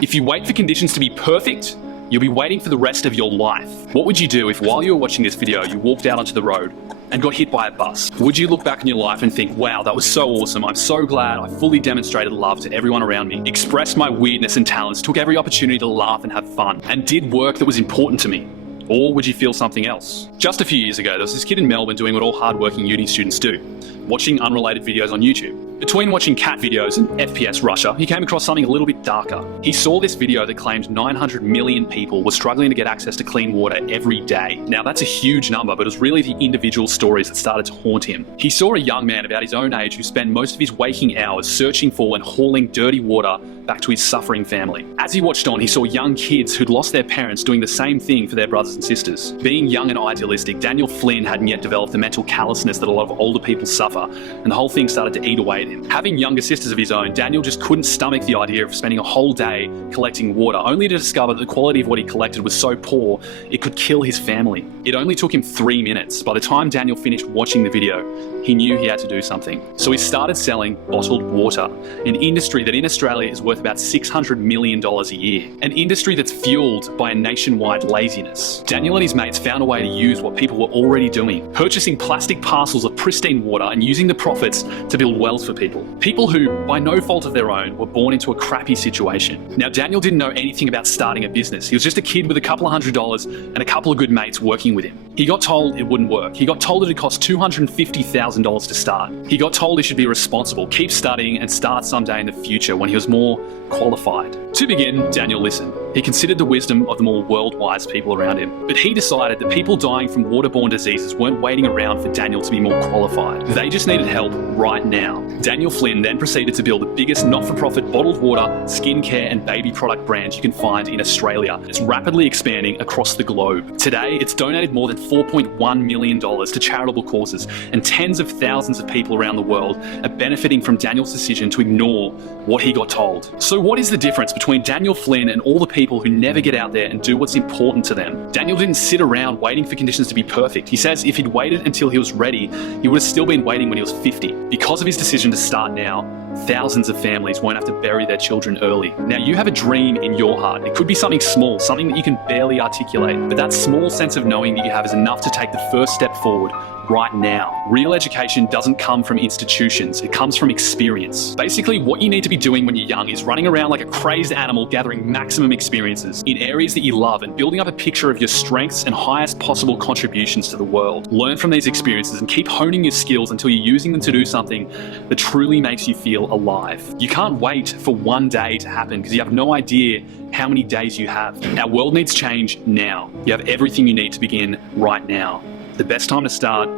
If you wait for conditions to be perfect, you'll be waiting for the rest of your life. What would you do if while you were watching this video, you walked out onto the road and got hit by a bus? Would you look back in your life and think, wow, that was so awesome. I'm so glad I fully demonstrated love to everyone around me, expressed my weirdness and talents, took every opportunity to laugh and have fun, and did work that was important to me? Or would you feel something else? Just a few years ago, there was this kid in Melbourne doing what all hardworking uni students do, watching unrelated videos on YouTube. Between watching cat videos and FPS Russia, he came across something a little bit darker. He saw this video that claimed 900 million people were struggling to get access to clean water every day. Now that's a huge number, but it was really the individual stories that started to haunt him. He saw a young man about his own age who spent most of his waking hours searching for and hauling dirty water back to his suffering family. As he watched on, he saw young kids who'd lost their parents doing the same thing for their brothers and sisters. Being young and idealistic, Daniel Flynn hadn't yet developed the mental callousness that a lot of older people suffer, and the whole thing started to eat away at him. Having younger sisters of his own, Daniel just couldn't stomach the idea of spending a whole day collecting water, only to discover that the quality of what he collected was so poor, it could kill his family. It only took him 3 minutes. By the time Daniel finished watching the video, he knew he had to do something. So he started selling bottled water, an industry that in Australia is worth about $600 million a year, an industry that's fueled by a nationwide laziness. Daniel and his mates found a way to use what people were already doing, purchasing plastic parcels of pristine water and using the profits to build wells for people. People who, by no fault of their own, were born into a crappy situation. Now, Daniel didn't know anything about starting a business. He was just a kid with a couple of $100s and a couple of good mates working with him. He got told it wouldn't work. He got told it'd cost $250,000 to start. He got told he should be responsible, keep studying, and start someday in the future when he was more qualified. To begin, Daniel listened. He considered the wisdom of the more world-wise people around him. But he decided that people dying from waterborne diseases weren't waiting around for Daniel to be more qualified. They just needed help right now. Daniel Flynn then proceeded to build the biggest not-for-profit bottled water, skincare, and baby product brand you can find in Australia. It's rapidly expanding across the globe. Today, it's donated more than $4.1 million to charitable causes, and tens of thousands of people around the world are benefiting from Daniel's decision to ignore what he got told. So what is the difference between Daniel Flynn and all the people who never get out there and do what's important to them? Daniel didn't sit around waiting for conditions to be perfect. He says if he'd waited until he was ready, he would have still been waiting when he was 50. Because of his decision to start now, thousands of families won't have to bury their children early. Now, you have a dream in your heart. It could be something small, something that you can barely articulate, but that small sense of knowing that you have is enough to take the first step forward right now. Real education doesn't come from institutions, it comes from experience. Basically, what you need to be doing when you're young is running around like a crazed animal, gathering maximum experiences in areas that you love and building up a picture of your strengths and highest possible contributions to the world. Learn from these experiences and keep honing your skills until you're using them to do something that truly makes you feel alive. You can't wait for one day to happen because you have no idea how many days you have. Our world needs change now. You have everything you need to begin right now. The best time to start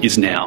is now.